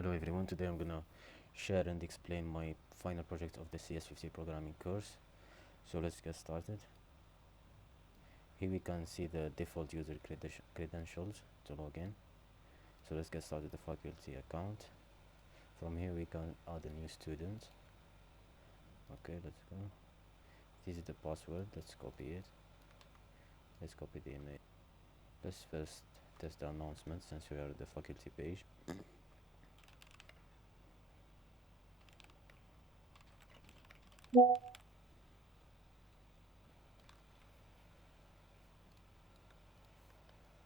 Hello everyone, today I'm gonna share and explain my final project of the CS50 programming course. So let's get started. Here we can see the default user credentials to log in. So let's get started with the faculty account. From here we can add a new student. Okay, let's go. This is the password, let's copy it. Let's copy the email. Let's first test the announcement since we are at the faculty page.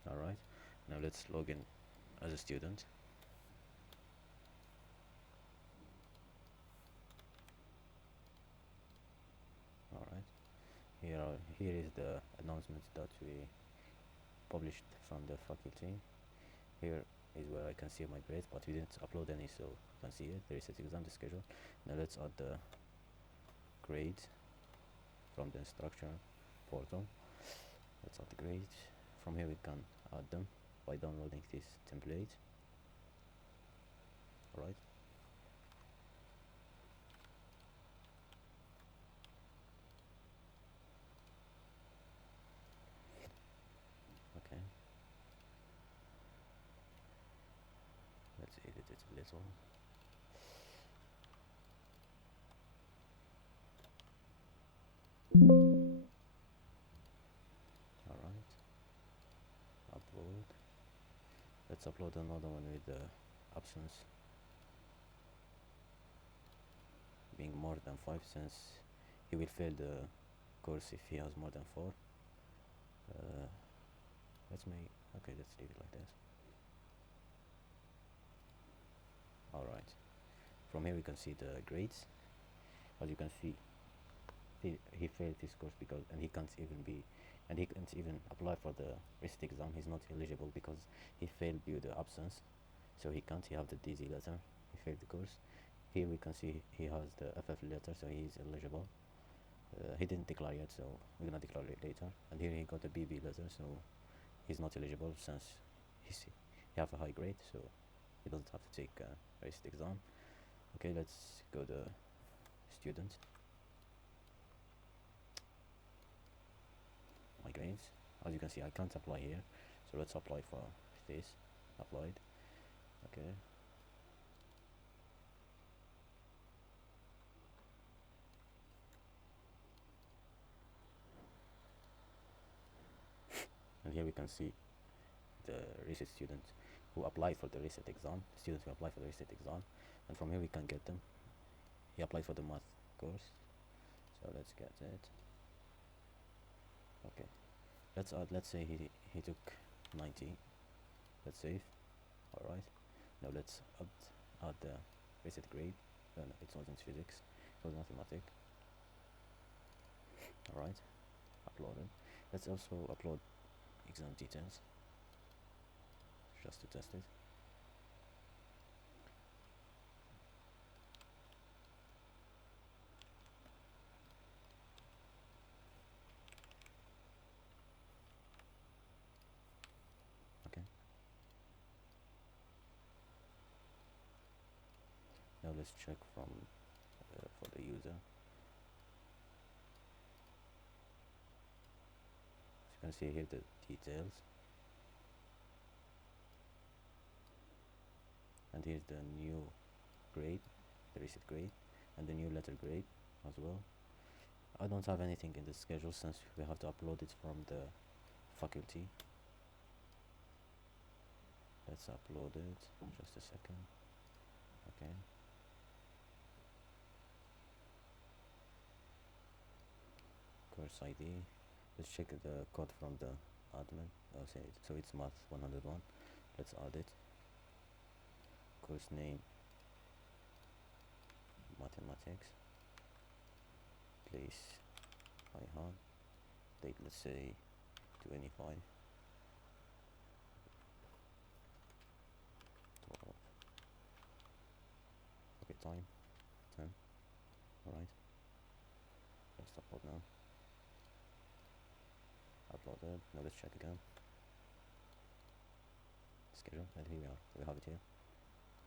Alright, now let's log in as a student. Alright, here is the announcement that we published from the faculty. Here is where I can see my grades, but we didn't upload any, so you can see it. There is an exam schedule. Now let's add the grades from the instructor portal. Let's add the grades. From here we can add them by downloading this template. Alright. Okay. Let's edit it a little. Alright. Upload. Let's upload another one with the absence being more than 5, since he will fail the course if he has more than 4. Let's leave it like this. Alright, from here we can see the grades. As you can see, he failed this course he can't even apply for the recent exam. He's not eligible because he failed due to absence, so he have the DZ letter. He failed the course. Here we can see he has the FF letter, so he's eligible. He didn't declare yet, so we're gonna declare it later. And here he got the BB letter, so he's not eligible since he have a high grade, so he doesn't have to take a recent exam. Okay, let's go to student. My grades. As you can see, I can't apply here, so let's apply for this. Applied. Okay. And here we can see the recent students who applied for the recent exam, students who apply for the recent exam, and from here we can get them. He applied for the math course, so let's get it. Okay, let's say he took 90. Let's save. Alright, now let's add the recent grade. No, it wasn't physics, it was mathematics. Alright, uploaded. Let's also upload exam details just to test it. Okay, now let's check from for the user. As you can see here the details, and here's the new grade, the recent grade, and the new letter grade as well. I don't have anything in the schedule since we have to upload it from the faculty. Let's upload it, just a second. Okay, course ID. Let's check the code from the admin. So it's math 101. Let's add it. Course name mathematics. Place Python. Date, let's say 25. 12. Okay, time 10. Alright, let's upload now. Uploaded. Now let's check again. Schedule, and here we are. We have it here.